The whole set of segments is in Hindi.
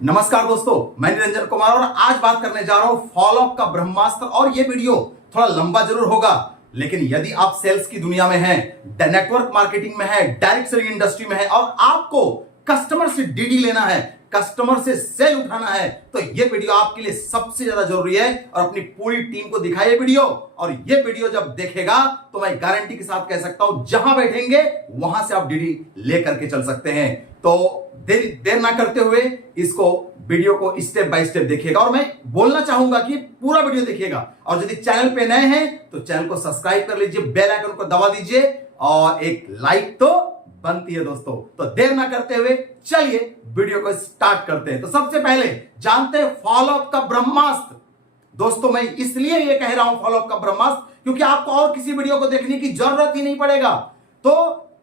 नमस्कार दोस्तों, मैं निरंजन कुमार और आज बात करने जा रहा हूं फॉलोअप का ब्रह्मास्त्र। और ये वीडियो थोड़ा लंबा जरूर होगा, लेकिन यदि आप सेल्स की दुनिया में हैं, नेटवर्क मार्केटिंग में है, डायरेक्ट सेलिंग इंडस्ट्री में है और आपको कस्टमर से डीडी लेना है, कस्टमर से सेल उठाना है, तो ये वीडियो आपके लिए सबसे ज्यादा जरूरी है। और अपनी पूरी टीम को दिखाइए वीडियो, और ये वीडियो जब देखेगा तो मैं गारंटी के साथ कह सकता हूं जहां बैठेंगे वहां से आप डीडी लेकर के चल सकते हैं। तो देर ना करते हुए इसको वीडियो को स्टेप बाय स्टेप देखिएगा। और मैं बोलना चाहूंगा कि पूरा वीडियो देखिएगा, और यदि चैनल पे नए हैं तो चैनल को सब्सक्राइब कर लीजिए, बेल आइकन को दबा दीजिए और एक लाइक तो बनती है दोस्तों। तो देर ना करते हुए चलिए वीडियो को स्टार्ट करते हैं। तो सबसे पहले जानते हैं फॉलोअप का ब्रह्मास्त्र। दोस्तों मैं इसलिए ये कह रहा हूं फॉलोअप का ब्रह्मास्त्र, क्योंकि आपको और किसी वीडियो को देखने की जरूरत ही नहीं पड़ेगा। तो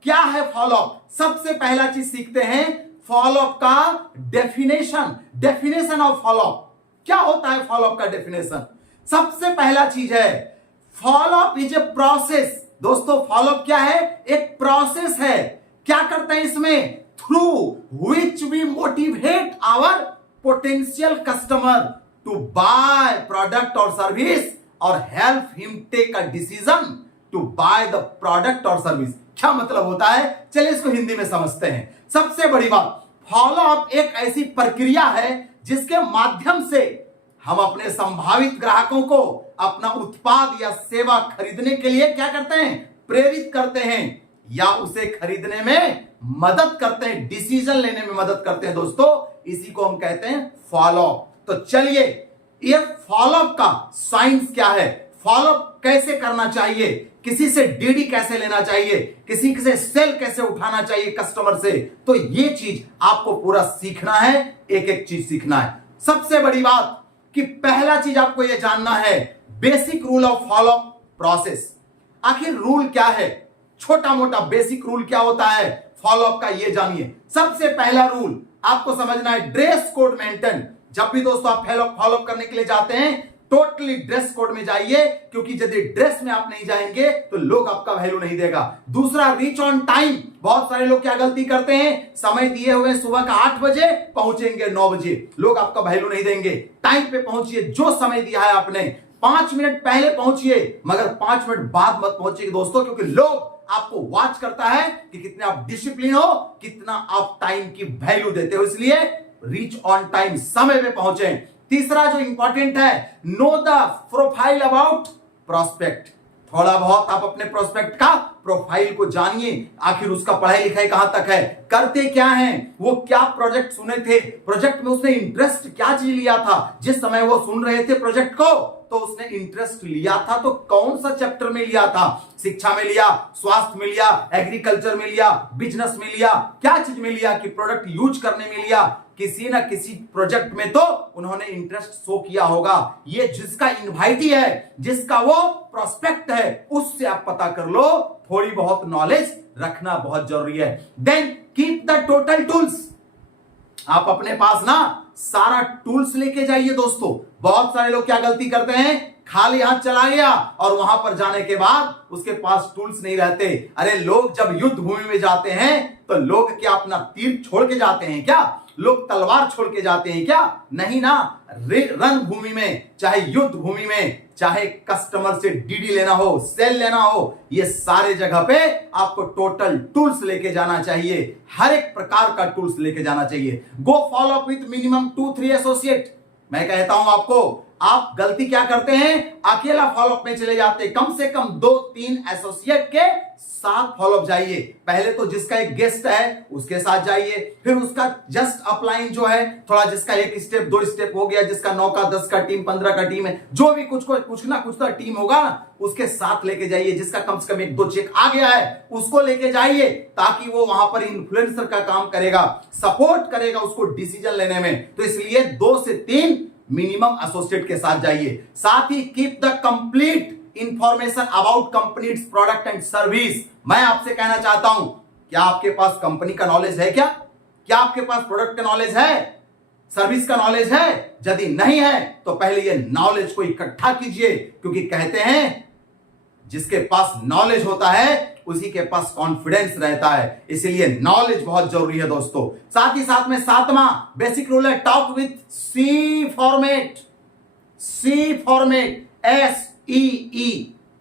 क्या है फॉलोअप? सबसे पहला चीज सीखते हैं फॉलोअप का डेफिनेशन ऑफ फॉलोअप। क्या होता है फॉलोअप का डेफिनेशन? सबसे पहला चीज है फॉलोअप इज ए प्रोसेस। दोस्तों फॉलोअप क्या है? एक प्रोसेस है। क्या करते हैं इसमें? Through which we motivate our potential customer to buy product और सर्विस और help him take a decision to buy the product और सर्विस। क्या मतलब होता है? चलिए इसको हिंदी में समझते हैं। सबसे बड़ी बात, फॉलोअप एक ऐसी प्रक्रिया है जिसके माध्यम से हम अपने संभावित ग्राहकों को अपना उत्पाद या सेवा खरीदने के लिए क्या करते हैं? प्रेरित करते हैं या उसे खरीदने में मदद करते हैं, डिसीजन लेने में मदद करते हैं। दोस्तों इसी को हम कहते हैं फॉलोअप। तो चलिए ये फॉलोअप का साइंस क्या है, फॉलोअप कैसे करना चाहिए, किसी से डीडी कैसे लेना चाहिए, किसी से सेल कैसे उठाना चाहिए कस्टमर से, तो ये चीज आपको पूरा सीखना है, एक एक चीज सीखना है। सबसे बड़ी बात कि पहला चीज आपको यह जानना है basic rule of follow up process. आखिर रूल क्या है? छोटा मोटा बेसिक रूल क्या होता है फॉलोअप का, ये जानिए। सबसे पहला रूल आपको समझना है ड्रेस कोड मेंटेन। जब भी दोस्तों आप फॉलोअप करने के लिए जाते हैं टोटली ड्रेस कोड में जाइए, क्योंकि यदि ड्रेस में आप नहीं जाएंगे तो लोग आपका वैल्यू नहीं देगा। दूसरा रीच ऑन टाइम। बहुत सारे लोग क्या गलती करते हैं? समय दिए हुए सुबह का 8 बजे पहुंचेंगे 9 बजे, लोग आपका वैल्यू नहीं देंगे। टाइम पे पहुंचिए, जो समय दिया है आपने 5 मिनट पहले पहुंचिए, मगर 5 मिनट बाद मत पहुंचिए दोस्तों, क्योंकि लोग आपको वॉच करता है कि कितने आप डिसिप्लिन हो, कितना आप टाइम की वैल्यू देते हो। इसलिए रीच ऑन टाइम, समय पे पहुंचे। तीसरा जो इंपॉर्टेंट है, know the profile about prospect. थोड़ा बहुत आप अपने प्रोस्पेक्ट का प्रोफाइल को जानिए, आखिर उसका पढ़ाई लिखाई कहां तक है, करते क्या हैं, वो क्या प्रोजेक्ट सुने थे, प्रोजेक्ट में उसने इंटरेस्ट क्या चीज लिया था, जिस समय वो सुन रहे थे प्रोजेक्ट को तो उसने इंटरेस्ट लिया था तो कौन सा चैप्टर में लिया था? शिक्षा में लिया, स्वास्थ्य में लिया, एग्रीकल्चर में लिया, बिजनेस में लिया, क्या चीज में लिया कि प्रोडक्ट यूज करने में लिया? किसी ना किसी प्रोजेक्ट में तो उन्होंने इंटरेस्ट शो किया होगा। ये जिसका इनवाइटी है, जिसका वो प्रोस्पेक्ट है, उससे आप पता कर लो। थोड़ी बहुत नॉलेज रखना बहुत जरूरी है। Then keep the total tools. आप अपने पास ना सारा टूल्स लेके जाइए दोस्तों। बहुत सारे लोग क्या गलती करते हैं? खाली हाथ चला गया और वहां पर जाने के बाद उसके पास टूल्स नहीं रहते। अरे लोग जब युद्ध भूमि में जाते हैं तो लोग क्या अपना तीर छोड़ के जाते हैं क्या? लोग तलवार छोड़ के जाते हैं क्या? नहीं ना। रण भूमि में, चाहे युद्ध भूमि में, चाहे कस्टमर से डीडी लेना हो, सेल लेना हो, ये सारे जगह पे आपको टोटल टूल्स लेके जाना चाहिए। हर एक प्रकार का टूल्स लेके जाना चाहिए। Go follow up with minimum 2-3 associate. मैं कहता हूं आपको, आप गलती क्या करते हैं? अकेला फॉलोअप में चले जाते हैं। कम से कम 2-3 एसोसिएट के साथ फॉलोअप जाइए। पहले तो जिसका एक गेस्ट है उसके साथ जाइए, फिर उसका जस्ट अपलाइन जो है, थोड़ा जिसका 1 स्टेप 2 स्टेप हो गया, जिसका 9 का 10 का टीम 15 का टीम है, जो भी कुछ ना कुछ तो टीम होगा ना, उसके साथ लेके जाइए। जिसका कम से कम 1-2 चेक आ गया है उसको लेके जाइए, ताकि वो वहां पर इन्फ्लुएंसर का काम करेगा, सपोर्ट करेगा उसको डिसीजन लेने में। तो इसलिए 2 से 3 मिनिमम एसोसिएट के साथ जाइए। साथ ही keep the complete information about company, product and service. मैं आपसे कहना चाहता हूं, क्या आपके पास कंपनी का नॉलेज है? क्या आपके पास प्रोडक्ट का नॉलेज है, सर्विस का नॉलेज है? यदि नहीं है तो पहले ये नॉलेज को इकट्ठा कीजिए, क्योंकि कहते हैं जिसके पास नॉलेज होता है उसी के पास कॉन्फिडेंस रहता है। इसीलिए नॉलेज बहुत जरूरी है दोस्तों। साथ ही साथ में सातवां बेसिक रूल है talk with SEE format. SEE format SEE।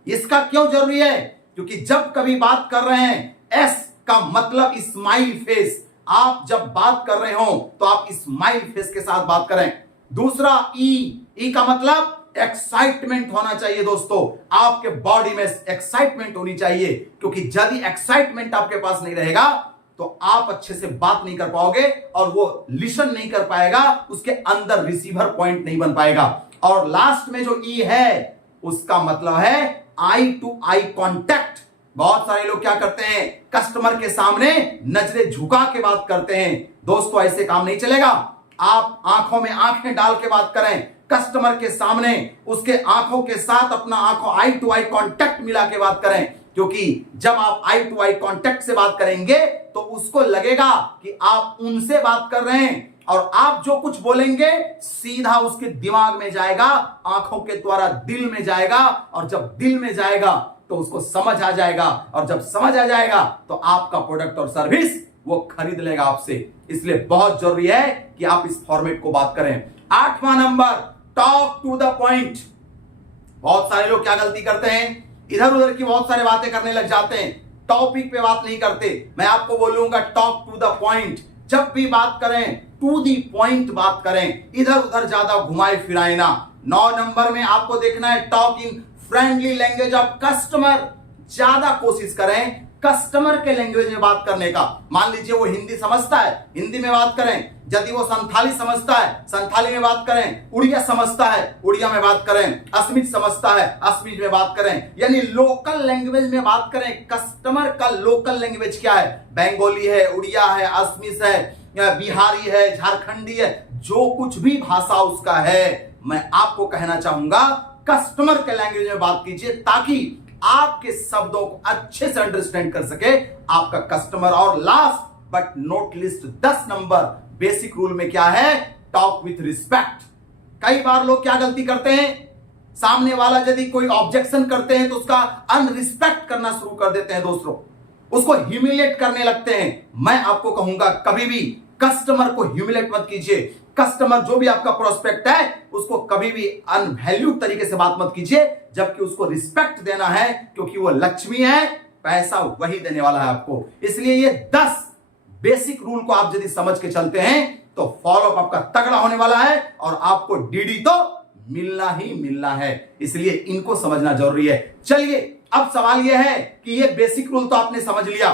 इसका क्यों जरूरी है? क्योंकि जब कभी बात कर रहे हैं एस का मतलब स्माइल फेस। आप जब बात कर रहे हो तो आप स्माइल फेस के साथ बात करें। दूसरा ई का मतलब एक्साइटमेंट होना चाहिए दोस्तों। आपके बॉडी में एक्साइटमेंट होनी चाहिए, क्योंकि यदि एक्साइटमेंट आपके पास नहीं रहेगा तो आप अच्छे से बात नहीं कर पाओगे और वो लिसन नहीं कर पाएगा, उसके अंदर रिसीवर पॉइंट नहीं बन पाएगा। और लास्ट में जो ई है उसका मतलब है आई टू आई कॉन्टैक्ट। बहुत सारे लोग क्या करते हैं, कस्टमर के सामने नजरें झुका के बात करते हैं। दोस्तों ऐसे काम नहीं चलेगा। आप आंखों में आंखें डाल के बात करें कस्टमर के सामने, उसके आंखों के साथ अपना आंखों आई टू आई कांटेक्ट मिला के बात करें, क्योंकि जब आप आई टू आई कांटेक्ट से बात करेंगे तो उसको लगेगा कि आप उनसे बात कर रहे हैं और आप जो कुछ बोलेंगे सीधा उसके दिमाग में जाएगा, आंखों के द्वारा दिल में जाएगा, और जब दिल में जाएगा तो उसको समझ आ जाएगा, और जब समझ आ जाएगा तो आपका प्रोडक्ट और सर्विस वो खरीद लेगा आपसे। इसलिए बहुत जरूरी है कि आप इस फॉर्मेट को बात करें। 8वां number talk to the point. बहुत सारे लोग क्या गलती करते हैं, इधर उधर की बहुत सारी बातें करने लग जाते हैं, टॉपिक पे बात नहीं करते। मैं आपको बोलूंगा टॉक टू द पॉइंट। जब भी बात करें टू द पॉइंट बात करें, इधर उधर ज्यादा घुमाए फिराए ना। 9 नंबर में आपको देखना है talk in friendly language of customer. ज्यादा कोशिश करें कस्टमर के लैंग्वेज में बात करने का। मान लीजिए वो हिंदी समझता है, हिंदी में बात करें। यदि वो संथाली समझता है, संथाली में बात करें। उड़िया समझता है, उड़िया में बात करें। असमिज समझता है, असमिज में बात करें। यानी लोकल लैंग्वेज में बात करें। कस्टमर का लोकल लैंग्वेज क्या है? बंगाली है, उड़िया है, असमिज है, बिहारी है, झारखंडी है, जो कुछ भी भाषा उसका है, मैं आपको कहना चाहूंगा कस्टमर के लैंग्वेज में बात कीजिए, ताकि आपके शब्दों को अच्छे से अंडरस्टैंड कर सके आपका कस्टमर। और last but not list 10 number basic rule में क्या है? Talk with respect. कई बार लोग क्या गलती करते हैं, सामने वाला यदि कोई ऑब्जेक्शन करते हैं तो उसका अनरिस्पेक्ट करना शुरू कर देते हैं दोस्तों, उसको ह्यूमिलेट करने लगते हैं। मैं आपको कहूंगा कभी भी कस्टमर को ह्यूमिलेट मत कीजिए। कस्टमर जो भी आपका प्रोस्पेक्ट है उसको कभी भी अनवैल्यू तरीके से बात मत कीजिए, जबकि उसको रिस्पेक्ट देना है, क्योंकि वो लक्ष्मी है, पैसा वही देने वाला है आपको। इसलिए ये 10 बेसिक रूल को आप यदि समझ के चलते हैं तो फॉलोअप आपका तगड़ा होने वाला है और आपको डीडी तो मिलना ही मिलना है। इसलिए इनको समझना जरूरी है। चलिए अब सवाल यह है कि ये बेसिक रूल तो आपने समझ लिया,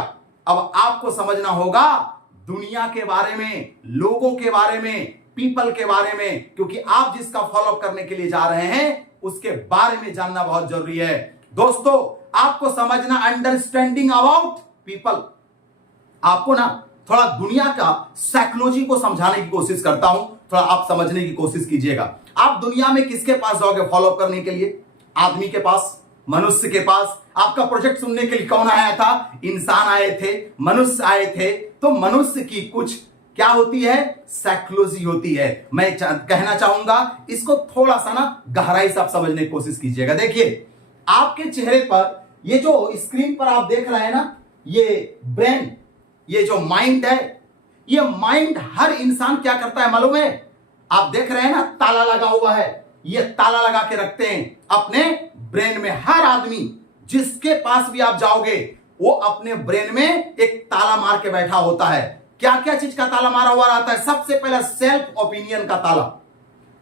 अब आपको समझना होगा दुनिया के बारे में, लोगों के बारे में, पीपल के बारे में, क्योंकि आप जिसका फॉलोअप करने के लिए जा रहे हैं उसके बारे में जानना बहुत जरूरी है। दोस्तों आपको समझना अंडरस्टैंडिंग अबाउट पीपल। आपको ना थोड़ा दुनिया का साइकोलॉजी को समझाने की कोशिश करता हूं, थोड़ा आप समझने की कोशिश कीजिएगा। आप दुनिया में किसके पास जाओगे फॉलोअप करने के लिए? आदमी के पास, मनुष्य के पास। आपका प्रोजेक्ट सुनने के लिए कौन आया था? इंसान आए थे, मनुष्य आए थे। तो मनुष्य की कुछ क्या होती है? साइकोलॉजी होती है। मैं कहना चाहूंगा इसको थोड़ा सा ना गहराई से आप समझने की कोशिश कीजिएगा। देखिए आपके चेहरे पर ये जो स्क्रीन पर आप देख रहे हैं ना, ये ब्रेन, ये जो माइंड है, ये माइंड हर इंसान क्या करता है मालूम है? आप देख रहे हैं ना ताला लगा हुआ है, ये ताला लगा के रखते हैं अपने ब्रेन में। हर आदमी जिसके पास भी आप जाओगे वो अपने ब्रेन में एक ताला मार के बैठा होता है। क्या क्या चीज का ताला मारा हुआ रहता है? सबसे पहला सेल्फ ओपिनियन का ताला।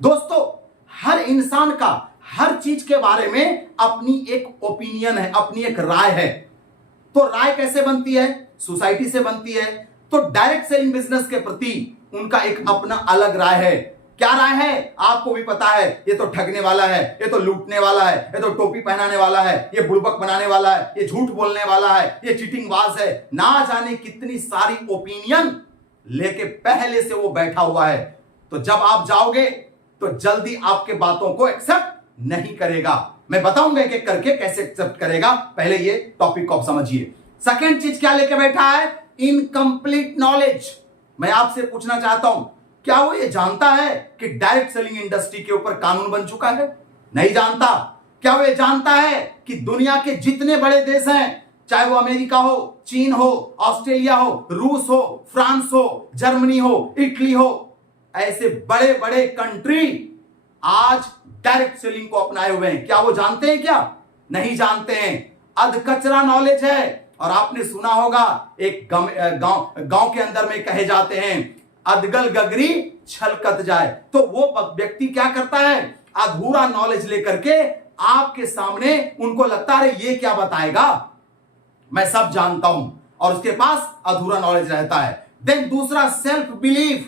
दोस्तों हर इंसान का हर चीज के बारे में अपनी एक ओपिनियन है, अपनी एक राय है। तो राय कैसे बनती है? सोसाइटी से बनती है। तो डायरेक्ट सेलिंग बिजनेस के प्रति उनका एक अपना अलग राय है। क्या राय है? आपको भी पता है, ये तो ठगने वाला है, ये तो लूटने वाला है, ये तो टोपी पहनाने वाला है, ये बुड़बक बनाने वाला है, ये झूठ बोलने वाला है, ये चीटिंगबाज है। ना जाने कितनी सारी ओपिनियन लेके पहले से वो बैठा हुआ है। तो जब आप जाओगे तो जल्दी आपके बातों को एक्सेप्ट नहीं करेगा। मैं बताऊंगा एक एक करके कैसे एक्सेप्ट करेगा। पहले ये टॉपिक को आप समझिए। सेकेंड चीज क्या लेके बैठा है? Incomplete knowledge. मैं आपसे पूछना चाहता हूं, क्या वो ये जानता है कि डायरेक्ट सेलिंग इंडस्ट्री के ऊपर कानून बन चुका है? नहीं जानता। क्या वो ये जानता है कि दुनिया के जितने बड़े देश हैं, चाहे वो अमेरिका हो, चीन हो, ऑस्ट्रेलिया हो, रूस हो, फ्रांस हो, जर्मनी हो, इटली हो, ऐसे बड़े बड़े कंट्री आज डायरेक्ट सेलिंग को अपनाए हुए हैं? क्या वो जानते हैं? क्या नहीं जानते हैं। अधकचरा नॉलेज है। और आपने सुना होगा एक गांव के अंदर में कहे जाते हैं, अधगल गगरी छलकत जाए। तो वो व्यक्ति क्या करता है, अधूरा नॉलेज लेकर के आपके सामने, उनको लगता है ये क्या बताएगा, मैं सब जानता हूं, और उसके पास अधूरा नॉलेज रहता है। देन दूसरा सेल्फ बिलीफ,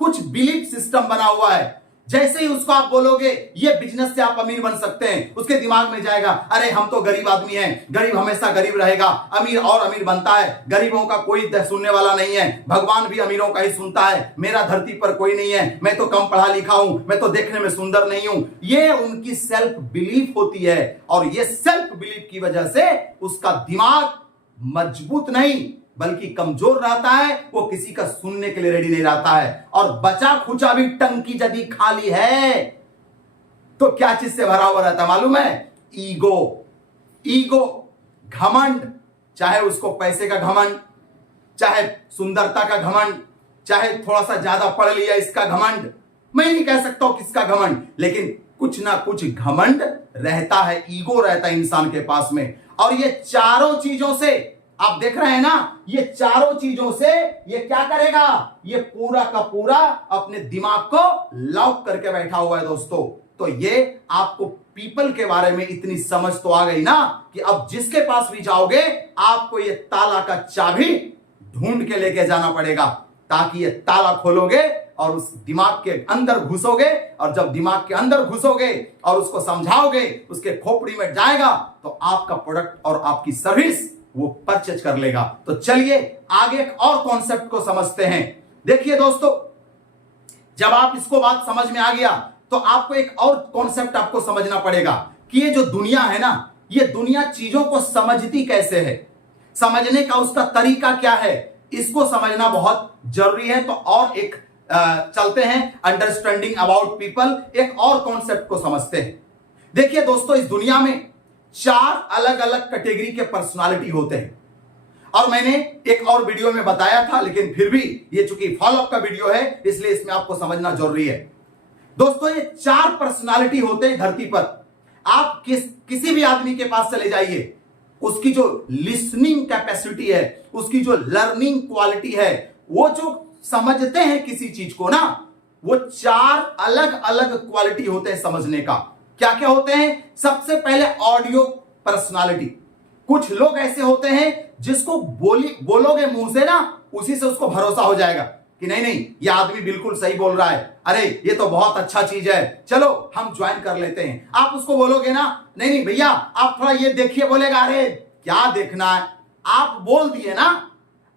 कुछ बिलीफ सिस्टम बना हुआ है। जैसे ही उसको आप बोलोगे ये बिजनेस से आप अमीर बन सकते हैं, उसके दिमाग में जाएगा, अरे हम तो गरीब आदमी हैं, गरीब हमेशा गरीब रहेगा, अमीर और अमीर बनता है, गरीबों का कोई सुनने वाला नहीं है, भगवान भी अमीरों का ही सुनता है, मेरा धरती पर कोई नहीं है, मैं तो कम पढ़ा लिखा हूं, मैं तो देखने में सुंदर नहीं हूं। ये उनकी सेल्फ बिलीफ होती है। और ये सेल्फ बिलीफ की वजह से उसका दिमाग मजबूत नहीं बल्कि कमजोर रहता है, वो किसी का सुनने के लिए रेडी नहीं रहता है। और बचा खुचा भी टंकी यदि खाली है तो क्या चीज से भरा हुआ रहता है मालूम है? ईगो। ईगो, घमंड, चाहे उसको पैसे का घमंड, चाहे सुंदरता का घमंड, चाहे थोड़ा सा ज्यादा पढ़ लिया इसका घमंड, मैं नहीं कह सकता हूं किसका घमंड, लेकिन कुछ ना कुछ घमंड रहता है, ईगो रहता है इंसान के पास में। और ये चारों चीजों से आप देख रहे हैं ना, ये चारों चीजों से ये क्या करेगा, ये पूरा का पूरा अपने दिमाग को लॉक करके बैठा हुआ है दोस्तों। तो ये आपको पीपल के बारे में इतनी समझ तो आ गई ना कि अब जिसके पास भी जाओगे आपको ये ताला का चाबी ढूंढ के लेके जाना पड़ेगा, ताकि ये ताला खोलोगे और उस दिमाग के अंदर घुसोगे। और जब दिमाग के अंदर घुसोगे और उसको समझाओगे, उसके खोपड़ी में जाएगा, तो आपका प्रोडक्ट और आपकी सर्विस वो परचेज कर लेगा। तो चलिए आगे एक और कॉन्सेप्ट को समझते हैं। देखिए दोस्तों, जब आप इसको बात समझ में आ गया तो आपको एक और कॉन्सेप्ट आपको समझना पड़ेगा कि ये जो दुनिया है ना, ये दुनिया चीजों को समझती कैसे है, समझने का उसका तरीका क्या है, इसको समझना बहुत जरूरी है। तो और एक चलते हैं अंडरस्टैंडिंग अबाउट पीपल, एक और कॉन्सेप्ट को समझते हैं। देखिए दोस्तों, इस दुनिया में 4 अलग अलग कैटेगरी के पर्सनालिटी होते हैं। और मैंने एक और वीडियो में बताया था, लेकिन फिर भी ये चूंकि फॉलोअप का वीडियो है इसलिए इसमें आपको समझना जरूरी है। दोस्तों, ये 4 पर्सनालिटी होते हैं धरती पर। आप किसी भी आदमी के पास चले जाइए, उसकी जो लिसनिंग कैपेसिटी है, उसकी जो लर्निंग क्वालिटी है, वो जो समझते हैं किसी चीज को ना, वो 4 अलग अलग क्वालिटी होते हैं समझने का। क्या क्या होते हैं? सबसे पहले ऑडियो पर्सनालिटी। कुछ लोग ऐसे होते हैं जिसको बोलोगे मुंह से ना, उसी से उसको भरोसा हो जाएगा कि नहीं नहीं ये आदमी बिल्कुल सही बोल रहा है, अरे ये तो बहुत अच्छा चीज है, चलो हम ज्वाइन कर लेते हैं। आप उसको बोलोगे ना, नहीं नहीं भैया आप थोड़ा ये देखिए, बोलेगा अरे क्या देखना है, आप बोल दिए ना,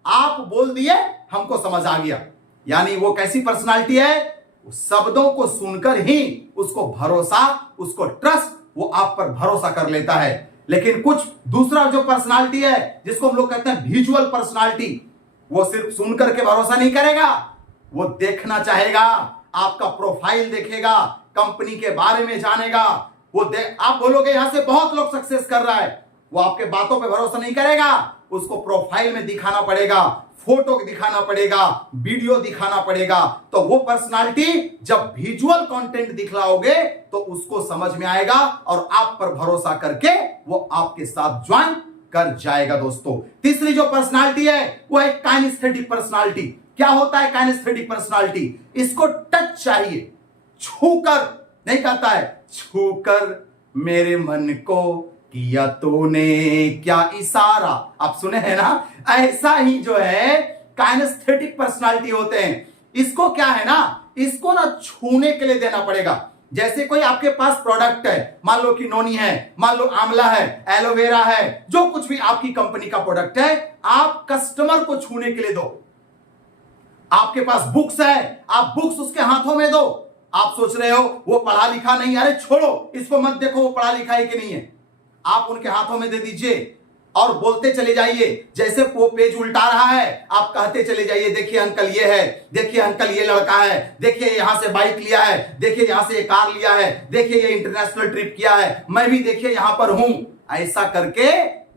आप बोल दिए, हमको समझ आ गया। यानी वो कैसी पर्सनालिटी है? शब्दों को सुनकर ही उसको भरोसा, उसको ट्रस्ट, वो आप पर भरोसा कर लेता है। लेकिन कुछ दूसरा जो पर्सनालिटी है, जिसको हम लोग कहते हैं विजुअल पर्सनालिटी, वो सिर्फ सुनकर के भरोसा नहीं करेगा, वो देखना चाहेगा, आपका प्रोफाइल देखेगा, कंपनी के बारे में जानेगा। आप बोलोगे यहां से बहुत लोग सक्सेस कर रहा है, वो आपके बातों पे भरोसा नहीं करेगा, उसको प्रोफाइल में दिखाना पड़ेगा, फोटो दिखाना पड़ेगा, वीडियो दिखाना पड़ेगा। तो वो पर्सनालिटी जब विजुअल कंटेंट दिखलाओगे तो उसको समझ में आएगा और आप पर भरोसा करके वो आपके साथ ज्वाइन कर जाएगा। दोस्तों, तीसरी जो पर्सनालिटी है वो है काइनेस्थेटिक पर्सनालिटी। क्या होता है काइनेस्थेटिक पर्सनालिटी? इसको टच चाहिए, छूकर नहीं कहता है, छूकर मेरे मन को किया तूने क्या इशारा। आप सुने हैं ना, ऐसा ही जो है काइनेस्थेटिक पर्सनालिटी होते हैं। इसको क्या है ना, इसको ना छूने के लिए देना पड़ेगा। जैसे कोई आपके पास प्रोडक्ट है, मान लो कि नोनी है, मान लो आंवला है, एलोवेरा है, जो कुछ भी आपकी कंपनी का प्रोडक्ट है, आप कस्टमर को छूने के लिए दो। आपके पास बुक्स है, आप बुक्स उसके हाथों में दो। आप सोच रहे हो वो पढ़ा लिखा नहीं, अरे छोड़ो इसको मत देखो वो पढ़ा लिखा है कि नहीं है, आप उनके हाथों में दे दीजिए और बोलते चले जाइए। जैसे वो पेज उल्टा रहा है आप कहते चले जाइए, देखिए अंकल ये है, देखिए अंकल ये लड़का है, देखिए यहां से बाइक लिया है, देखिए यहां से ये कार लिया है, देखिए ये इंटरनेशनल ट्रिप किया है, मैं भी देखिए यहां पर हूं। ऐसा करके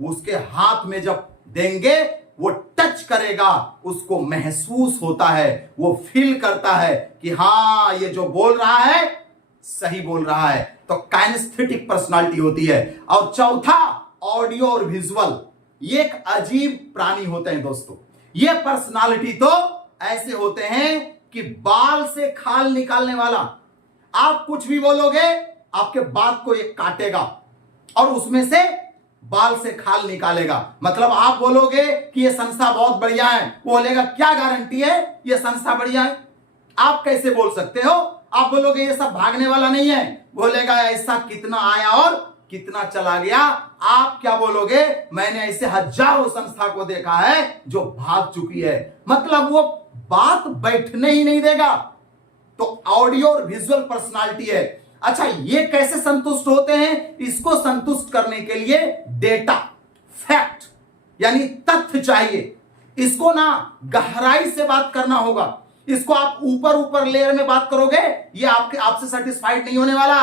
उसके हाथ में जब देंगे वो टच करेगा, उसको महसूस होता है, वो फील करता है कि हां ये जो बोल रहा है सही बोल रहा है। तो काइनेस्थेटिक पर्सनालिटी होती है। और चौथा ऑडियो और विजुअल, ये एक अजीब प्राणी होते हैं दोस्तों। ये पर्सनालिटी तो ऐसे होते हैं कि बाल से खाल निकालने वाला। आप कुछ भी बोलोगे आपके बात को ये काटेगा और उसमें से बाल से खाल निकालेगा। मतलब आप बोलोगे कि ये संस्था बहुत बढ़िया है, वो बोलेगा क्या गारंटी है ये संस्था बढ़िया है? आप कैसे बोल सकते हो? आप बोलोगे ये सब भागने वाला नहीं है, बोलेगा ऐसा कितना आया और कितना चला गया। आप क्या बोलोगे? मैंने ऐसे हजारों संस्था को देखा है जो भाग चुकी है। मतलब वो बात बैठने ही नहीं देगा। तो ऑडियो और विजुअल पर्सनालिटी है। अच्छा, ये कैसे संतुष्ट होते हैं? इसको संतुष्ट करने के लिए डेटा, फैक्ट यानी तथ्य चाहिए। इसको ना गहराई से बात करना होगा। इसको आप ऊपर ऊपर लेयर में बात करोगे ये आपसे सेटिस्फाइड नहीं होने वाला।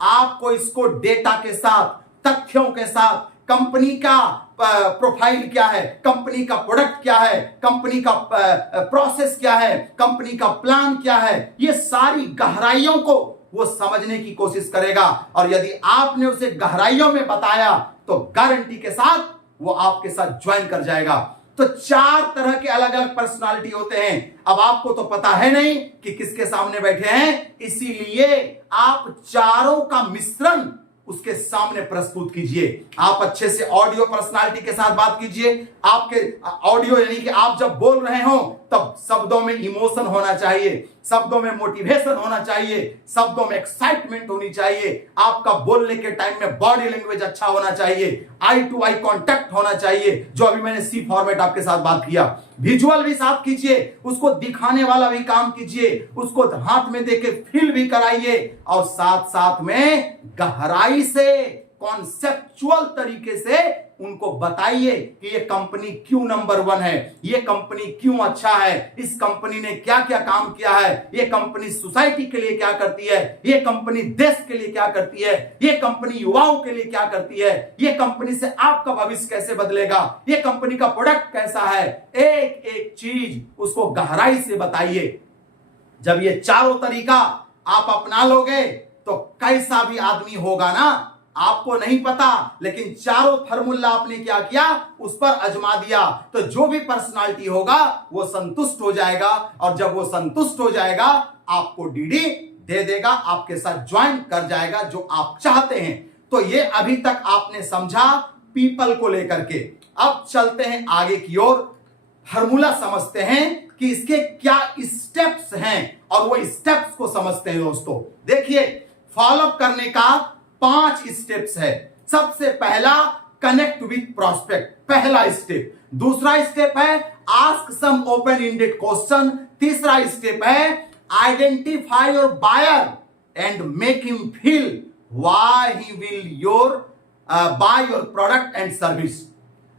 आपको इसको डेटा के साथ, तथ्यों के साथ, कंपनी का प्रोफाइल क्या है, कंपनी का प्रोडक्ट क्या है, कंपनी का प्रोसेस क्या है, कंपनी का प्लान क्या है, ये सारी गहराइयों को वो समझने की कोशिश करेगा। और यदि आपने उसे गहराइयों में बताया तो गारंटी के साथ वो आपके साथ ज्वाइन कर जाएगा। तो 4 तरह के अलग अलग पर्सनालिटी होते हैं। अब आपको तो पता है नहीं कि किसके सामने बैठे हैं, इसीलिए आप चारों का मिश्रण उसके सामने प्रस्तुत कीजिए। आप अच्छे से ऑडियो पर्सनालिटी के साथ बात कीजिए। आपके ऑडियो यानी कि आप जब बोल रहे हो तब शब्दों में इमोशन होना चाहिए, शब्दों में मोटिवेशन होना चाहिए, शब्दों में एक्साइटमेंट होनी चाहिए। आपका बोलने के टाइम में बॉडी लैंग्वेज अच्छा होना चाहिए, आई टू आई कांटेक्ट होना चाहिए, जो अभी मैंने सी फॉर्मेट आपके साथ बात किया। विजुअल भी साथ कीजिए, उसको दिखाने वाला भी काम कीजिए, उसको हाथ में देके फील भी कराइए और साथ साथ में गहराई से, कॉन्सेप्चुअल तरीके से उनको बताइए कि ये कंपनी क्यों नंबर 1 है, ये कंपनी क्यों अच्छा है, इस कंपनी ने क्या क्या काम किया है, ये कंपनी सोसाइटी के लिए क्या करती है, ये कंपनी देश के लिए क्या करती है, ये कंपनी युवाओं के लिए क्या करती है, ये कंपनी से आपका भविष्य कैसे बदलेगा, ये कंपनी का प्रोडक्ट कैसा है। एक एक चीज उसको गहराई से बताइए। जब ये चारों तरीका आप अपना लोगे तो कैसा भी आदमी होगा ना, आपको नहीं पता, लेकिन चारों फार्मूला आपने क्या किया, उस पर आजमा दिया, तो जो भी पर्सनालिटी होगा वो संतुष्ट हो जाएगा। और जब वो संतुष्ट हो जाएगा आपको डीडी दे देगा, आपके साथ ज्वाइन कर जाएगा जो आप चाहते हैं। तो ये अभी तक आपने समझा पीपल को लेकर के। अब चलते हैं आगे की ओर, फार्मूला समझते हैं कि इसके क्या स्टेप्स हैं और वो स्टेप्स को समझते हैं। दोस्तों देखिए, फॉलो करने का 5 स्टेप्स है। सबसे पहला कनेक्ट विथ प्रोस्पेक्ट, पहला स्टेप। दूसरा स्टेप है ask some open ended question. तीसरा स्टेप है identify your buyer and make him feel why he will buy your product and service.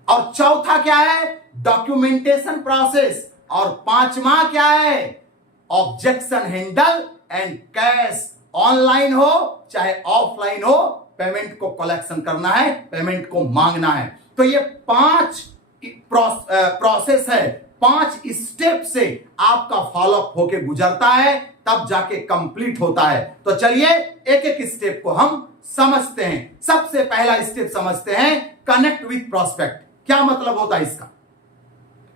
और चौथा क्या है, डॉक्यूमेंटेशन प्रोसेस। और 5वां क्या है, objection handle and cash. Online हो चाहे ऑफलाइन हो, पेमेंट को कलेक्शन करना है, पेमेंट को मांगना है। तो ये 5 प्रोसेस है, 5 स्टेप से आपका फॉलोअप होके गुजरता है, तब जाके कंप्लीट होता है। तो चलिए एक एक स्टेप को हम समझते हैं। सबसे पहला स्टेप समझते हैं कनेक्ट विथ प्रोस्पेक्ट। क्या मतलब होता है इसका?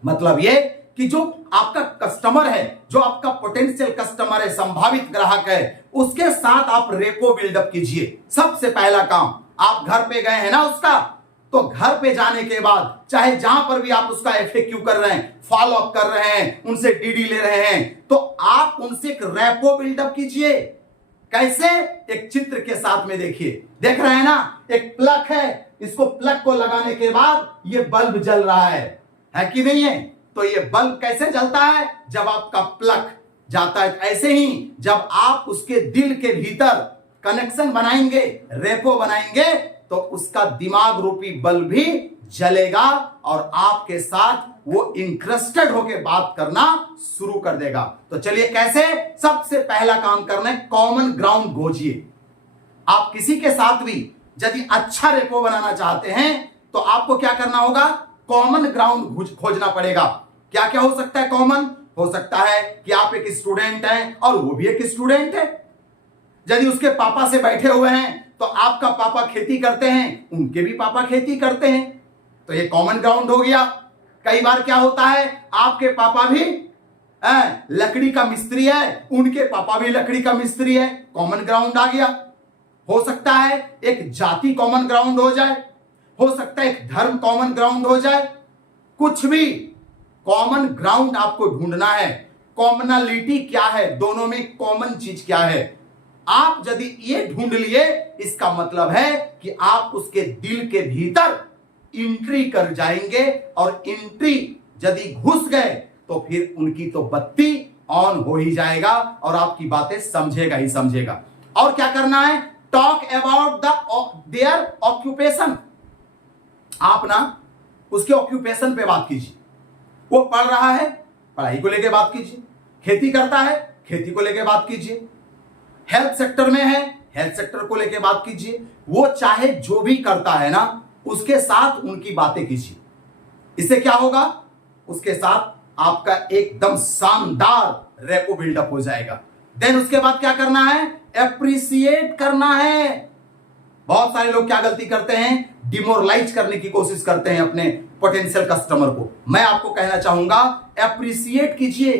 मतलब ये कि जो आपका कस्टमर है, जो आपका पोटेंशियल कस्टमर है, संभावित ग्राहक है, उसके साथ आप रेपो बिल्डअप कीजिए। सबसे पहला काम, आप घर पे गए हैं ना उसका, तो घर पे जाने के बाद चाहे जहां पर भी आप उसका एफएक्यू कर रहे हैं, फॉलो अप कर रहे हैं, उनसे डीडी ले रहे हैं, तो आप उनसे एक रेपो बिल्डअप कीजिए। कैसे? एक चित्र के साथ में देखिए, देख रहे हैं ना, एक प्लग है, इसको प्लग को लगाने के बाद ये बल्ब जल रहा है कि नहीं है? तो ये बल्ब कैसे जलता है? जब आपका प्लग जाता है। ऐसे ही जब आप उसके दिल के भीतर कनेक्शन बनाएंगे, रेपो बनाएंगे, तो उसका दिमाग रूपी बल्ब भी जलेगा और आपके साथ वो इंटरेस्टेड होकर बात करना शुरू कर देगा। तो चलिए कैसे, सबसे पहला काम करना है, कॉमन ग्राउंड खोजिए। आप किसी के साथ भी यदि अच्छा रेपो बनाना चाहते हैं तो आपको क्या करना होगा, कॉमन ग्राउंड खोजना पड़ेगा। क्या क्या हो सकता है कॉमन? हो सकता है कि आप एक स्टूडेंट हैं और वो भी एक स्टूडेंट है। यदि उसके पापा से बैठे हुए हैं तो आपका पापा खेती करते हैं, उनके भी पापा खेती करते हैं, तो ये कॉमन ग्राउंड हो गया। कई बार क्या होता है, आपके पापा भी लकड़ी का मिस्त्री है, उनके पापा भी लकड़ी का मिस्त्री है, कॉमन ग्राउंड आ गया। हो सकता है एक जाति कॉमन ग्राउंड हो जाए, हो सकता है एक धर्म कॉमन ग्राउंड हो जाए, कुछ भी कॉमन ग्राउंड आपको ढूंढना है। कॉमनलिटी क्या है, दोनों में कॉमन चीज क्या है, आप यदि ये ढूंढ लिए, इसका मतलब है कि आप उसके दिल के भीतर एंट्री कर जाएंगे, और एंट्री यदि घुस गए तो फिर उनकी तो बत्ती ऑन हो ही जाएगा और आपकी बातें समझेगा ही समझेगा। और क्या करना है, टॉक अबाउट देयर ऑक्यूपेशन। आप ना उसके ऑक्यूपेशन पे बात कीजिए। वो पढ़ रहा है, पढ़ाई को लेके बात कीजिए, खेती करता है, खेती को लेके बात कीजिए, हेल्थ सेक्टर में है, हेल्थ सेक्टर को लेके बात कीजिए। वो चाहे जो भी करता है ना, उसके साथ उनकी बातें कीजिए। इससे क्या होगा, उसके साथ आपका एकदम शानदार रेपो बिल्डअप हो जाएगा। देन उसके बाद क्या करना है, एप्रिसिएट करना है। बहुत सारे लोग क्या गलती करते हैं, डिमोरलाइज करने की कोशिश करते हैं अपने पोटेंशियल कस्टमर को। मैं आपको कहना चाहूंगा, एप्रिसिएट कीजिए,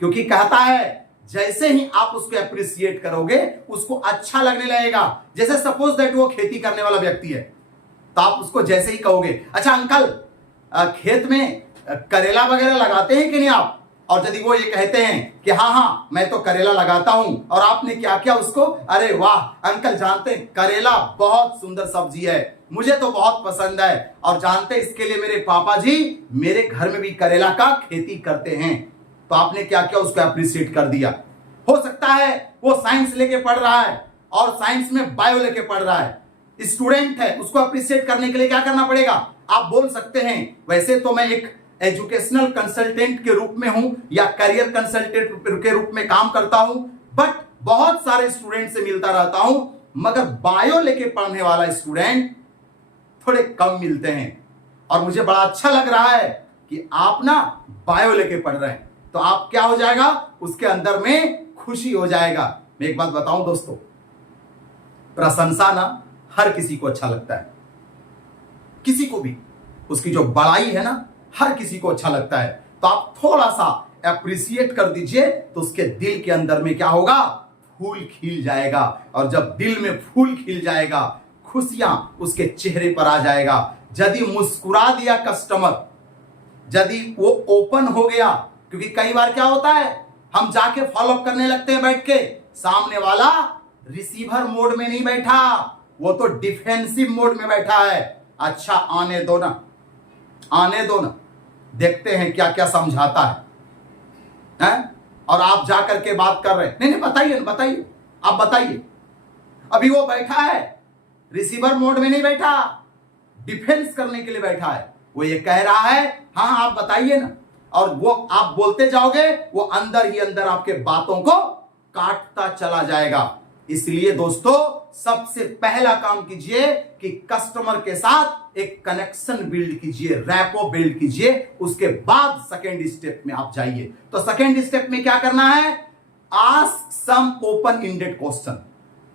क्योंकि कहता है जैसे ही आप उसको एप्रिसिएट करोगे उसको अच्छा लगने लगेगा। जैसे सपोज दैट वो खेती करने वाला व्यक्ति है, तो आप उसको जैसे ही कहोगे, अच्छा अंकल खेत में करेला वगैरह लगाते हैं कि नहीं आप, और यदि वो ये कहते हैं कि हाँ हाँ मैं तो करेला लगाता हूं, और आपने क्या किया उसको, अरे वाह अंकल जानते हैं करेला बहुत सुंदर सब्जी है, मुझे तो बहुत पसंद है, और जानते हैं इसके लिए मेरे पापा जी मेरे घर में भी करेला का खेती करते हैं, तो आपने क्या किया, उसको अप्रिशिएट कर दिया। हो सकता है वो साइंस लेके पढ़ रहा है और साइंस में बायो लेके पढ़ रहा है, स्टूडेंट है, उसको अप्रिशिएट करने के लिए क्या करना पड़ेगा, आप बोल सकते हैं वैसे तो मैं एक एजुकेशनल कंसल्टेंट के रूप में हूं या करियर कंसल्टेंट के रूप में काम करता हूं, बट बहुत सारे स्टूडेंट से मिलता रहता हूं, मगर बायो लेके पढ़ने वाला स्टूडेंट थोड़े कम मिलते हैं, और मुझे बड़ा अच्छा लग रहा है कि आप ना बायो लेके पढ़ रहे हैं, तो आप क्या हो जाएगा, उसके अंदर में खुशी हो जाएगा। मैं एक बात बताऊं दोस्तों, प्रशंसा ना हर किसी को अच्छा लगता है, किसी को भी उसकी जो बड़ाई है ना हर किसी को अच्छा लगता है, तो आप थोड़ा सा एप्रिसिएट कर दीजिए तो उसके दिल के अंदर में क्या होगा, फूल खिल जाएगा, और जब दिल में फूल खिल जाएगा खुशियां उसके चेहरे पर आ जाएगा। यदि मुस्कुरा दिया कस्टमर, यदि वो ओपन हो गया, क्योंकि कई बार क्या होता है हम जाके फॉलो अप करने लगते हैं बैठ के, सामने वाला रिसीवर मोड में नहीं बैठा, वो तो डिफेंसिव मोड में बैठा है। अच्छा आने दो ना, आने दो ना, देखते हैं क्या क्या समझाता है? और आप जाकर के बात कर रहे हैं, नहीं नहीं बताइए बताइए, आप बताइए। अभी वो बैठा है रिसीवर मोड में नहीं बैठा, डिफेंस करने के लिए बैठा है, वो ये कह रहा है हाँ आप बताइए ना, और वो आप बोलते जाओगे वो अंदर ही अंदर आपके बातों को काटता चला जाएगा। इसलिए दोस्तों सबसे पहला काम कीजिए कि कस्टमर के साथ एक कनेक्शन बिल्ड कीजिए, रैपो बिल्ड कीजिए, उसके बाद सेकेंड स्टेप में आप जाइए। तो सेकेंड स्टेप में क्या करना है, ask some open ended question.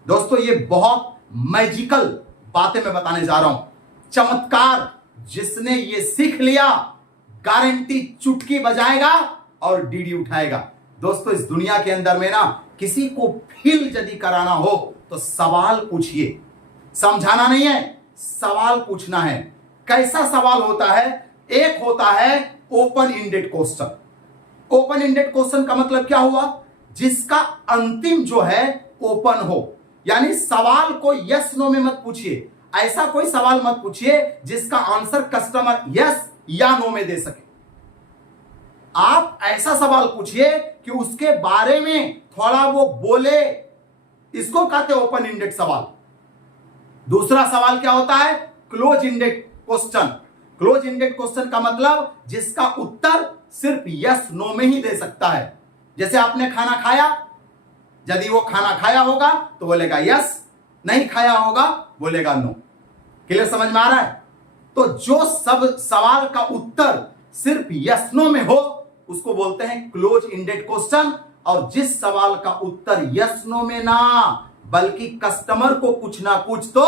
दोस्तों ये बहुत मैजिकल बातें मैं बताने जा रहा हूं, चमत्कार। जिसने ये सीख लिया गारंटी चुटकी बजाएगा और डीडी उठाएगा। दोस्तों इस दुनिया के अंदर में ना किसी को फील यदि कराना हो तो सवाल पूछिए, समझाना नहीं है, सवाल पूछना है। कैसा सवाल होता है, एक होता है open ended question. Open ended question का मतलब क्या हुआ, जिसका अंतिम जो है ओपन हो, यानी सवाल को यस नो में मत पूछिए, ऐसा कोई सवाल मत पूछिए जिसका आंसर कस्टमर यस या नो में दे सके। आप ऐसा सवाल पूछिए कि उसके बारे में थोड़ा वो बोले, इसको कहते हैं ओपन एंडेड सवाल। दूसरा सवाल क्या होता है, close ended question, close ended question का मतलब जिसका उत्तर सिर्फ यस नो में ही दे सकता है। जैसे आपने खाना खाया, यदि वो खाना खाया होगा तो बोलेगा यस, नहीं खाया होगा बोलेगा नो। क्लियर, समझ में आ रहा है? तो जो सब सवाल का उत्तर सिर्फ यस नो में हो उसको बोलते हैं क्लोज एंडेड क्वेश्चन। और जिस सवाल का उत्तर यस नो में ना बल्कि कस्टमर को कुछ ना कुछ तो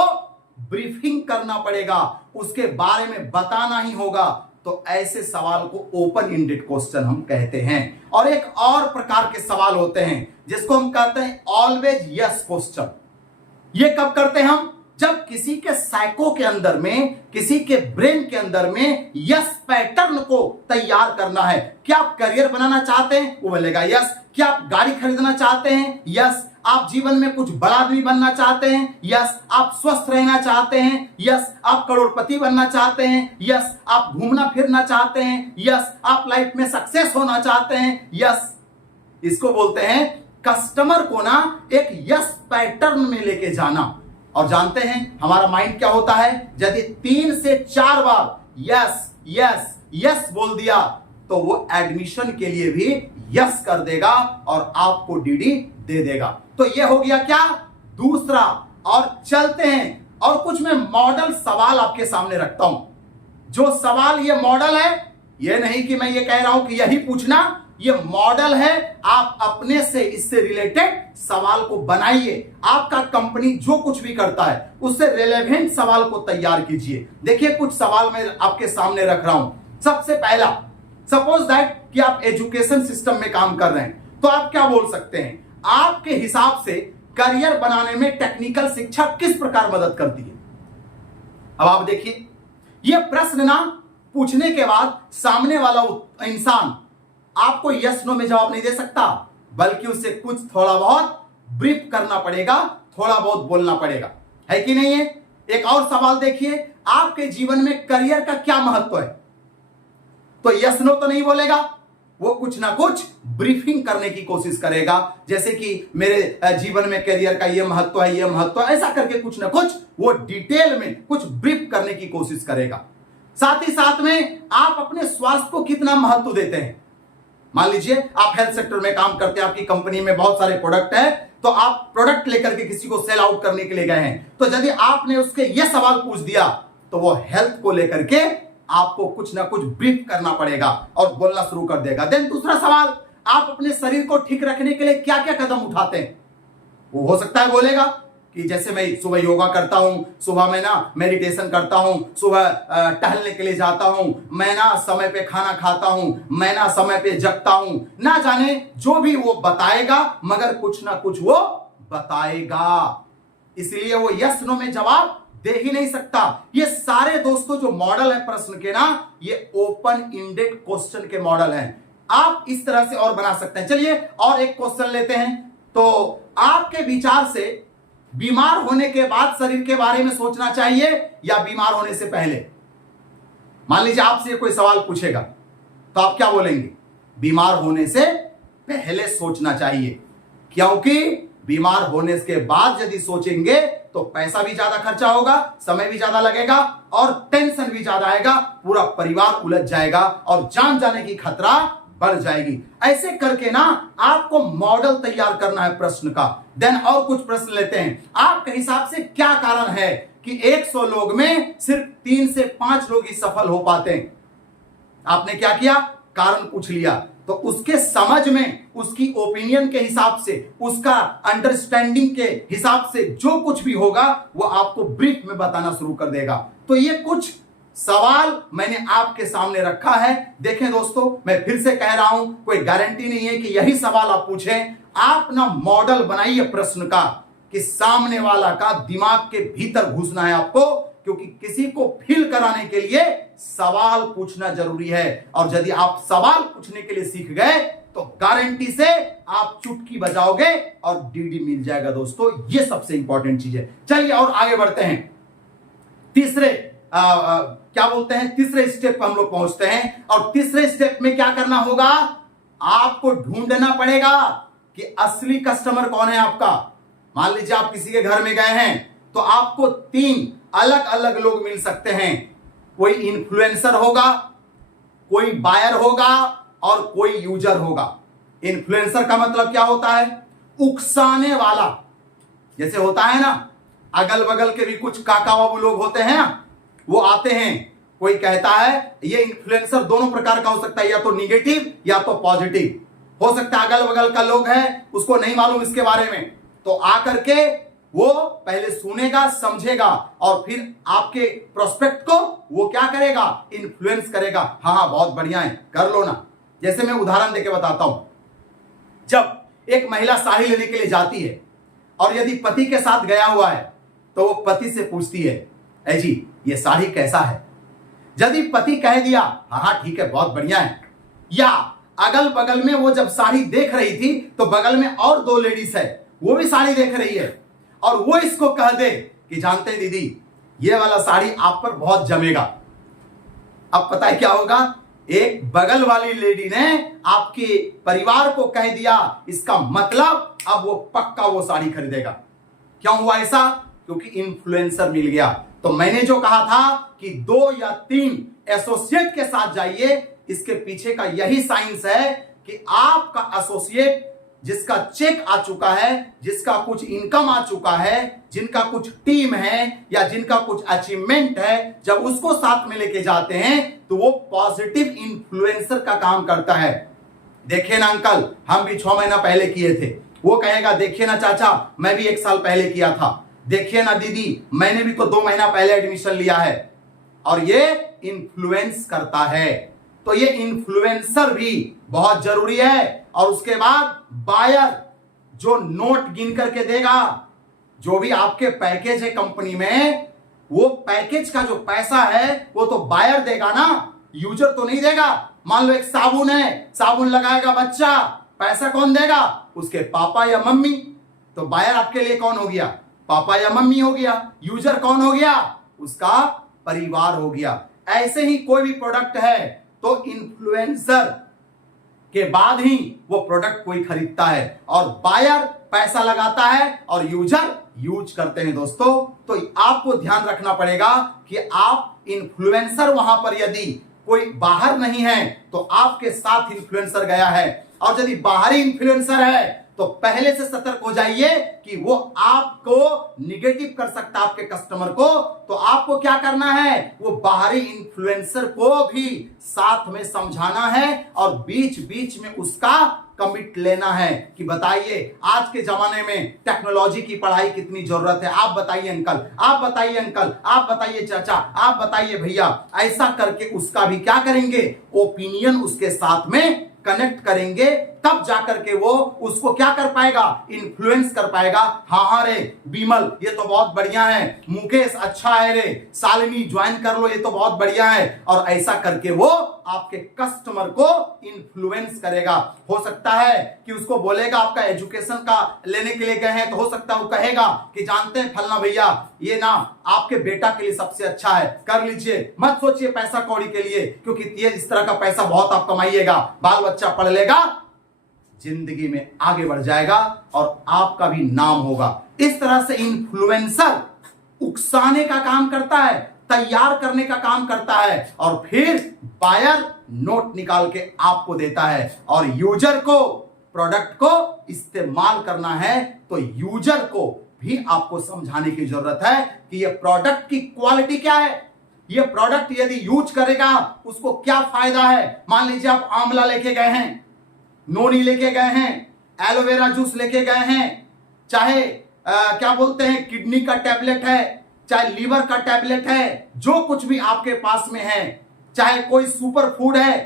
ब्रीफिंग करना पड़ेगा, उसके बारे में बताना ही होगा, तो ऐसे सवाल को ओपन एंडेड क्वेश्चन हम कहते हैं। और एक और प्रकार के सवाल होते हैं जिसको हम कहते हैं ऑलवेज यस क्वेश्चन। ये कब करते हैं हम? जब किसी के साइको के अंदर में, किसी के ब्रेन के अंदर में यस पैटर्न को तैयार करना है। क्या आप करियर बनाना चाहते हैं? वो बोलेगा यस। क्या आप गाड़ी खरीदना चाहते हैं? यस। आप जीवन में कुछ बड़ा आदमी बनना चाहते हैं? यस। आप स्वस्थ रहना चाहते हैं? यस। आप करोड़पति बनना चाहते हैं? यस। आप घूमना फिरना चाहते हैं? यस। आप लाइफ में सक्सेस होना चाहते हैं? यस। इसको बोलते हैं कस्टमर को ना एक यस पैटर्न में लेके जाना। और जानते हैं हमारा माइंड क्या होता है? यदि 3 से 4 बार यस यस यस बोल दिया तो वो एडमिशन के लिए भी यस कर देगा और आपको डीडी दे देगा। तो ये हो गया क्या? दूसरा। और चलते हैं और कुछ मैं मॉडल सवाल आपके सामने रखता हूं। जो सवाल ये मॉडल है, ये नहीं कि मैं ये कह रहा हूं कि यही पूछना, ये मॉडल है। आप अपने से इससे रिलेटेड सवाल को बनाइए। आपका कंपनी जो कुछ भी करता है उससे रिलेवेंट सवाल को तैयार कीजिए। देखिए कुछ सवाल मैं आपके सामने रख रहा हूं। सबसे पहला, सपोज दैट कि आप एजुकेशन सिस्टम में काम कर रहे हैं, तो आप क्या बोल सकते हैं? आपके हिसाब से करियर बनाने में टेक्निकल शिक्षा किस प्रकार मदद करती है? अब आप देखिए, यह प्रश्न ना पूछने के बाद सामने वाला इंसान आपको यस नो में जवाब नहीं दे सकता, बल्कि उसे कुछ थोड़ा बहुत ब्रीफ करना पड़ेगा, थोड़ा बहुत बोलना पड़ेगा, है कि नहीं है? एक और सवाल देखिए, आपके जीवन में करियर का क्या महत्व है? तो यस नो तो नहीं बोलेगा, वो कुछ ना कुछ ब्रीफिंग करने की कोशिश करेगा। जैसे कि मेरे जीवन में करियर का ये महत्व है, ये महत्व है, ऐसा करके कुछ ना कुछ वो डिटेल में कुछ ब्रीफ करने की कोशिश करेगा। साथ ही साथ में आप अपने स्वास्थ्य को कितना महत्व देते हैं? मान लीजिए आप हेल्थ सेक्टर में काम करते हैं, आपकी कंपनी में बहुत सारे प्रोडक्ट है, तो आप प्रोडक्ट लेकर के किसी को सेल आउट करने के लिए गए हैं, तो यदि आपने उसके यह सवाल पूछ दिया तो वो हेल्थ को लेकर के आपको कुछ ना कुछ ब्रीफ करना पड़ेगा और बोलना शुरू कर देगा। देन दूसरा सवाल, आप अपने शरीर को ठीक रखने के लिए क्या क्या कदम उठाते हैं? वो हो सकता है बोलेगा कि जैसे मैं सुबह योगा करता हूं, सुबह मैं ना मेडिटेशन करता हूं, सुबह टहलने के लिए जाता हूं, मैं ना समय पे खाना खाता हूं, मैं ना समय पे जगता हूं। ना जाने जो भी वो बताएगा, मगर कुछ ना कुछ वो बताएगा। इसलिए वो यस नो में जवाब दे ही नहीं सकता। ये सारे दोस्तों जो मॉडल है प्रश्न के ना, ये ओपन एंडेड क्वेश्चन के मॉडल हैं। आप इस तरह से और बना सकते हैं। चलिए और एक क्वेश्चन लेते हैं। तो आपके विचार से बीमार होने के बाद शरीर के बारे में सोचना चाहिए या बीमार होने से पहले? मान लीजिए आपसे कोई सवाल पूछेगा तो आप क्या बोलेंगे? बीमार होने से पहले सोचना चाहिए, क्योंकि बीमार होने के बाद यदि सोचेंगे तो पैसा भी ज्यादा खर्चा होगा, समय भी ज्यादा लगेगा और टेंशन भी ज्यादा आएगा, पूरा परिवार उलझ जाएगा और जान जाने की खतरा बढ़ जाएगी। ऐसे करके ना आपको मॉडल तैयार करना है प्रश्न का। देन और कुछ प्रश्न लेते हैं। आपके हिसाब से क्या कारण है कि 100 लोग में सिर्फ 3 से 5 लोग ही सफल हो पाते हैं? आपने क्या किया? कारण पूछ लिया, तो उसके समझ में, उसकी ओपिनियन के हिसाब से, उसका अंडरस्टैंडिंग के हिसाब से जो कुछ भी होगा वो आपको ब्रीफ में बताना शुरू कर देगा। तो ये कुछ सवाल मैंने आपके सामने रखा है। देखें दोस्तों, मैं फिर से कह रहा हूं, कोई गारंटी नहीं है कि यही सवाल आप पूछें। आप ना मॉडल बनाइए प्रश्न का कि सामने वाला का दिमाग के भीतर घुसना है आपको, क्योंकि किसी को फील कराने के लिए सवाल पूछना जरूरी है। और यदि आप सवाल पूछने के लिए सीख गए तो गारंटी से आप चुटकी बजाओगे और डीडी मिल जाएगा। दोस्तों ये सबसे इंपॉर्टेंट चीज है। चलिए और आगे बढ़ते हैं। तीसरे क्या बोलते हैं, तीसरे स्टेप पर हम लोग पहुंचते हैं। और तीसरे स्टेप में क्या करना होगा? आपको ढूंढना पड़ेगा कि असली कस्टमर कौन है आपका। मान लीजिए आप किसी के घर में गए हैं तो आपको 3 अलग अलग लोग मिल सकते हैं। कोई इन्फ्लुएंसर होगा, कोई बायर होगा और कोई यूजर होगा। इन्फ्लुएंसर का मतलब क्या होता है? उकसाने वाला। जैसे होता है ना, अगल बगल के भी कुछ काका बाबू लोग होते हैं ना, वो आते हैं, कोई कहता है ये इन्फ्लुएंसर दोनों प्रकार का हो सकता है, या तो निगेटिव या तो पॉजिटिव हो सकता है। अगल बगल का लोग है, उसको नहीं मालूम इसके बारे में, तो आकर के वो पहले सुनेगा, समझेगा और फिर आपके प्रोस्पेक्ट को वो क्या करेगा? इन्फ्लुएंस करेगा। हाँ बहुत बढ़िया है, कर लो ना। जैसे मैं उदाहरण देके बताता हूं, जब एक महिला साड़ी लेने के लिए जाती है और यदि पति के साथ गया हुआ है तो वो पति से पूछती है, ए जी ये साड़ी कैसा है? यदि पति कह दिया हाँ हाँ ठीक है बहुत बढ़िया है, या अगल बगल में वो जब साड़ी देख रही थी तो बगल में और दो लेडीज है, वो भी साड़ी देख रही है, और वो इसको कह दे कि जानते हैं दीदी ये वाला साड़ी आप पर बहुत जमेगा, अब पता है क्या होगा? एक बगल वाली लेडी ने आपके परिवार को कह दिया, इसका मतलब अब वो पक्का वो साड़ी खरीदेगा। क्यों हुआ ऐसा? क्योंकि इन्फ्लुएंसर मिल गया। तो मैंने जो कहा था कि 2 या 3 एसोसिएट के साथ जाइए, इसके पीछे का यही साइंस है कि आपका एसोसिएट जिसका चेक आ चुका है, जिसका कुछ इनकम आ चुका है, जिनका कुछ टीम है या जिनका कुछ अचीवमेंट है, जब उसको साथ में लेके जाते हैं तो वो पॉजिटिव इन्फ्लुएंसर का काम करता है। देखिए ना अंकल, हम भी 6 महीना पहले किए थे। वो कहेगा देखिए ना चाचा, मैं भी 1 साल पहले किया था। देखिए ना दीदी, मैंने भी तो 2 महीना पहले एडमिशन लिया है। और ये इन्फ्लुएंस करता है। तो ये इन्फ्लुएंसर भी बहुत जरूरी है। और उसके बाद बायर, जो नोट गिन करके देगा, जो भी आपके पैकेज है कंपनी में, वो पैकेज का जो पैसा है वो तो बायर देगा ना, यूजर तो नहीं देगा। मान लो एक साबुन है, साबुन लगाएगा बच्चा, पैसा कौन देगा? उसके पापा या मम्मी। तो बायर आपके लिए कौन हो गया? पापा या मम्मी हो गया। यूजर कौन हो गया? उसका परिवार हो गया। ऐसे ही कोई भी प्रोडक्ट है तो इन्फ्लुएंसर के बाद ही वो प्रोडक्ट कोई खरीदता है, और बायर पैसा लगाता है और यूजर यूज करते हैं। दोस्तों, तो आपको ध्यान रखना पड़ेगा कि आप इन्फ्लुएंसर वहां पर यदि कोई बाहर नहीं है तो आपके साथ इन्फ्लुएंसर गया है, और यदि बाहरी इन्फ्लुएंसर है तो पहले से सतर्क हो जाइए कि वो आपको निगेटिव कर सकता है, आपके कस्टमर को। तो आपको क्या करना है? वो बाहरी इन्फ्लुएंसर को भी साथ में समझाना है और बीच बीच में उसका कमिट लेना है कि बताइए आज के जमाने में टेक्नोलॉजी की पढ़ाई कितनी जरूरत है। आप बताइए अंकल, आप बताइए अंकल, आप बताइए चाचा, आप बताइए भैया। ऐसा करके उसका भी क्या करेंगे? ओपिनियन उसके साथ में कनेक्ट करेंगे, तब जाकर के वो उसको क्या कर पाएगा? इन्फ्लुएंस कर पाएगा। हाँ रे बीमल, ये तो बहुत बढ़िया है। मुकेश अच्छा है रे। शालिनी ज्वाइन कर लो, ये तो बहुत बढ़िया है। और ऐसा करके वो आपके कस्टमर को इन्फ्लुएंस करेगा। हो सकता है कि उसको बोलेगा, आपका एजुकेशन का लेने के लिए गए हैं, तो हो सकता है वो कहेगा कि जानते हैं फलना भैया, ये ना आपके बेटा के लिए सबसे अच्छा है, कर लीजिए, मत सोचिए पैसा कौड़ी के लिए, क्योंकि ये इस तरह का पैसा बहुत आप कमाइएगा, बाल बच्चा पढ़ लेगा, जिंदगी में आगे बढ़ जाएगा और आपका भी नाम होगा। इस तरह से इन्फ्लुएंसर उकसाने का काम करता है, तैयार करने का काम करता है, और फिर बायर नोट निकाल के आपको देता है, और यूजर को प्रोडक्ट को इस्तेमाल करना है तो यूजर को भी आपको समझाने की जरूरत है कि ये प्रोडक्ट की क्वालिटी क्या है, ये प्रोडक्ट यदि यूज करेगा उसको क्या फायदा है। मान लीजिए आप आंवला लेके गए हैं, नोनी लेके गए हैं, एलोवेरा जूस लेके गए हैं, चाहे क्या बोलते हैं किडनी का टैबलेट है, चाहे लीवर का टैबलेट है, जो कुछ भी आपके पास में है, चाहे कोई सुपर फूड है,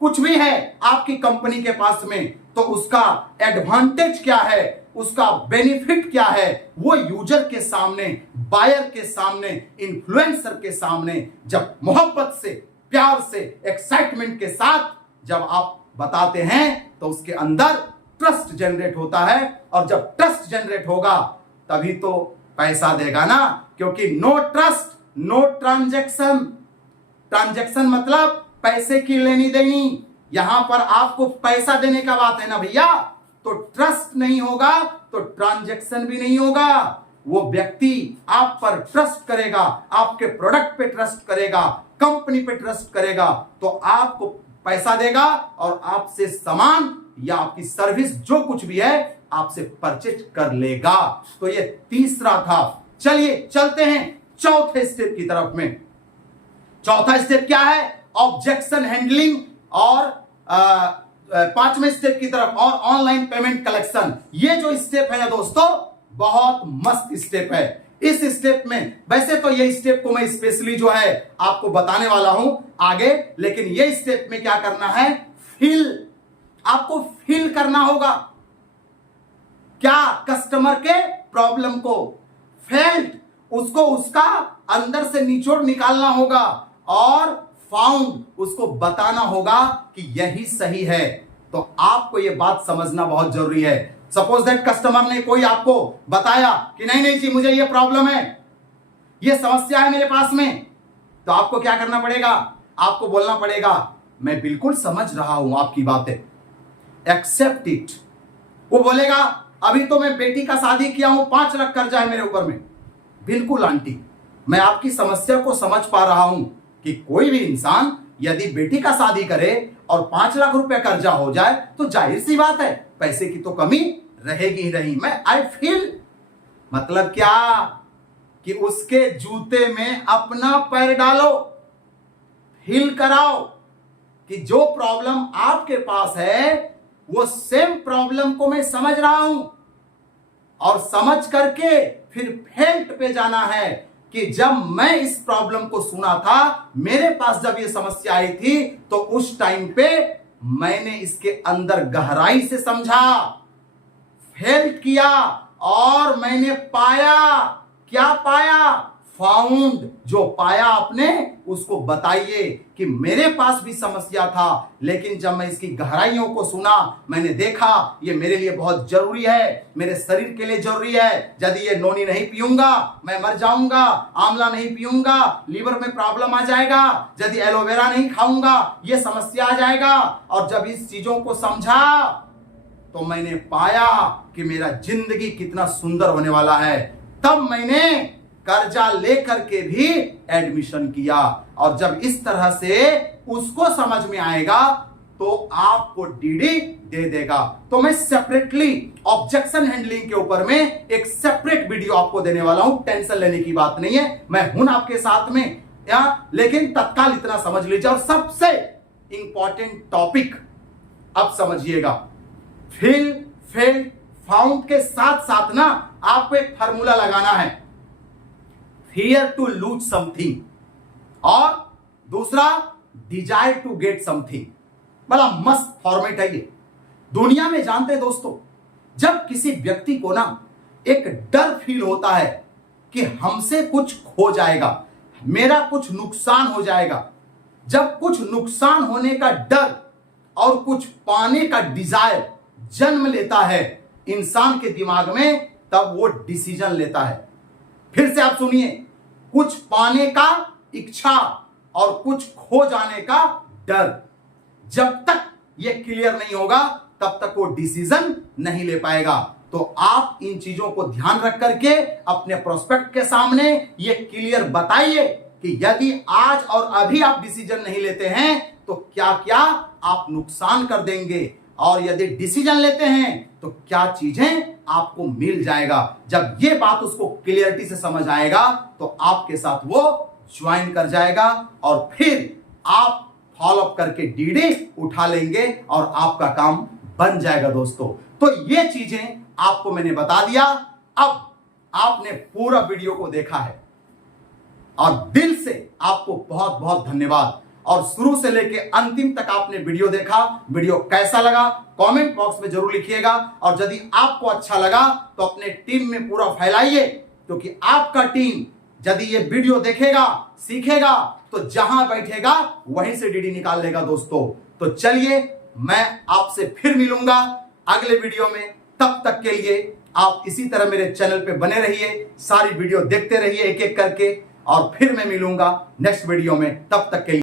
कुछ भी है आपकी कंपनी के पास में, तो उसका एडवांटेज क्या है, उसका बेनिफिट क्या है, वो यूजर के सामने, बायर के सामने, इन्फ्लुएंसर के सामने जब मोहब्बत से, प्यार से, एक्साइटमेंट के साथ जब आप बताते हैं तो उसके अंदर ट्रस्ट जनरेट होता है, और जब ट्रस्ट जनरेट होगा तभी तो पैसा देगा ना। क्योंकि no trust no transaction. Transaction मतलब पैसे की लेनी देनी, यहां पर आपको पैसा देने का बात है ना भैया। तो ट्रस्ट नहीं होगा तो ट्रांजैक्शन भी नहीं होगा। वो व्यक्ति आप पर ट्रस्ट करेगा, आपके प्रोडक्ट पे ट्रस्ट करेगा, कंपनी पे ट्रस्ट करेगा तो आपको पैसा देगा और आपसे सामान या आपकी सर्विस जो कुछ भी है आपसे परचेज कर लेगा। तो ये तीसरा था। चलिए चलते हैं चौथे स्टेप की तरफ में। चौथा स्टेप क्या है? Objection handling. और पांचवें स्टेप की तरफ और ऑनलाइन पेमेंट कलेक्शन। ये जो स्टेप है ना दोस्तों, बहुत मस्त स्टेप है। इस स्टेप में वैसे तो ये स्टेप को मैं स्पेशली जो है आपको बताने वाला हूं आगे, लेकिन ये स्टेप में क्या करना है? आपको फील करना होगा क्या कस्टमर के प्रॉब्लम को, फेल्ट उसको उसका अंदर से निचोड़ निकालना होगा और फाउंड उसको बताना होगा कि यही सही है। तो आपको यह बात समझना बहुत जरूरी है। सपोज दैट कस्टमर ने कोई आपको बताया कि नहीं नहीं जी मुझे ये प्रॉब्लम है, ये समस्या है मेरे पास में, तो आपको क्या करना पड़ेगा? आपको बोलना पड़ेगा मैं बिल्कुल समझ रहा हूं आपकी बातें, एक्सेप्ट इट। वो बोलेगा अभी तो मैं बेटी का शादी किया हूं, 5 लाख कर्जा है मेरे ऊपर में। बिल्कुल आंटी, मैं आपकी समस्या को समझ पा रहा हूं कि कोई भी इंसान यदि बेटी का शादी करे और 5 लाख रुपया कर्जा हो जाए तो जाहिर सी बात है पैसे की तो कमी रहेगी ही रही। मैं आई फील मतलब क्या कि उसके जूते में अपना पैर डालो, फील कराओ कि जो प्रॉब्लम आपके पास है वो सेम प्रॉब्लम को मैं समझ रहा हूं, और समझ करके फिर फेल्ट पे जाना है कि जब मैं इस प्रॉब्लम को सुना था, मेरे पास जब ये समस्या आई थी, तो उस टाइम पे मैंने इसके अंदर गहराई से समझा, फेल्ट किया और मैंने पाया। क्या पाया? फाउंड। जो पाया आपने उसको बताइए कि मेरे पास भी समस्या था, लेकिन जब मैं इसकी गहराइयों को सुना, मैंने देखा ये मेरे लिए बहुत जरूरी है, मेरे शरीर के लिए जरूरी है। यदि ये नोनी नहीं पीऊंगा मैं मर जाऊंगा, आंवला नहीं पीऊंगा लीवर में प्रॉब्लम आ जाएगा, यदि एलोवेरा नहीं खाऊंगा ये समस्या आ जाएगा। और जब इस चीजों को समझा तो मैंने पाया कि मेरा जिंदगी कितना सुंदर होने वाला है। तब मैंने कर्जा लेकर के भी एडमिशन किया। और जब इस तरह से उसको समझ में आएगा तो आपको डीडी दे देगा। तो मैं सेपरेटली ऑब्जेक्शन हैंडलिंग के ऊपर में एक सेपरेट वीडियो आपको देने वाला हूं, टेंशन लेने की बात नहीं है, मैं हूं आपके साथ में लेकिन तत्काल इतना समझ लीजिए। और सबसे इंपॉर्टेंट टॉपिक अब समझिएगा, फील, फेल्ट, फाउंड के साथ साथ ना आपको एक फार्मूला लगाना है, फियर टू लूज समथिंग, और दूसरा डिजायर टू गेट समथिंग। बड़ा मस्त फॉर्मेट है ये। दुनिया में जानते हैं दोस्तों, जब किसी व्यक्ति को ना एक डर फील होता है कि हमसे कुछ खो जाएगा, मेरा कुछ नुकसान हो जाएगा, जब कुछ नुकसान होने का डर और कुछ पाने का डिजायर जन्म लेता है इंसान के दिमाग में, तब वो डिसीजन लेता है। फिर से आप सुनिए, कुछ पाने का इच्छा और कुछ खो जाने का डर, जब तक ये क्लियर नहीं होगा तब तक वो डिसीजन नहीं ले पाएगा। तो आप इन चीजों को ध्यान रख करके अपने प्रोस्पेक्ट के सामने ये क्लियर बताइए कि यदि आज और अभी आप डिसीजन नहीं लेते हैं तो क्या क्या आप नुकसान कर देंगे, और यदि डिसीजन लेते हैं तो क्या चीजें आपको मिल जाएगा। जब ये बात उसको क्लियरिटी से समझ आएगा तो आपके साथ वो ज्वाइन कर जाएगा और फिर आप फॉलो अप करके डीडी उठा लेंगे और आपका काम बन जाएगा दोस्तों। तो ये चीजें आपको मैंने बता दिया। अब आपने पूरा वीडियो को देखा है और दिल से आपको बहुत बहुत धन्यवाद। और शुरू से लेके अंतिम तक आपने वीडियो देखा। वीडियो कैसा लगा कमेंट बॉक्स में जरूर लिखिएगा, और यदि आपको अच्छा लगा तो अपने टीम में पूरा फैलाइए, क्योंकि आपका टीम यदि ये वीडियो देखेगा, सीखेगा, तो जहां बैठेगा वहीं से डीडी निकाल लेगा दोस्तों। तो चलिए मैं आपसे फिर मिलूंगा अगले वीडियो में। तब तक के लिए आप इसी तरह मेरे चैनल पे बने रहिए, सारी वीडियो देखते रहिए एक एक करके, और फिर मैं मिलूंगा नेक्स्ट वीडियो में। तब तक के लिए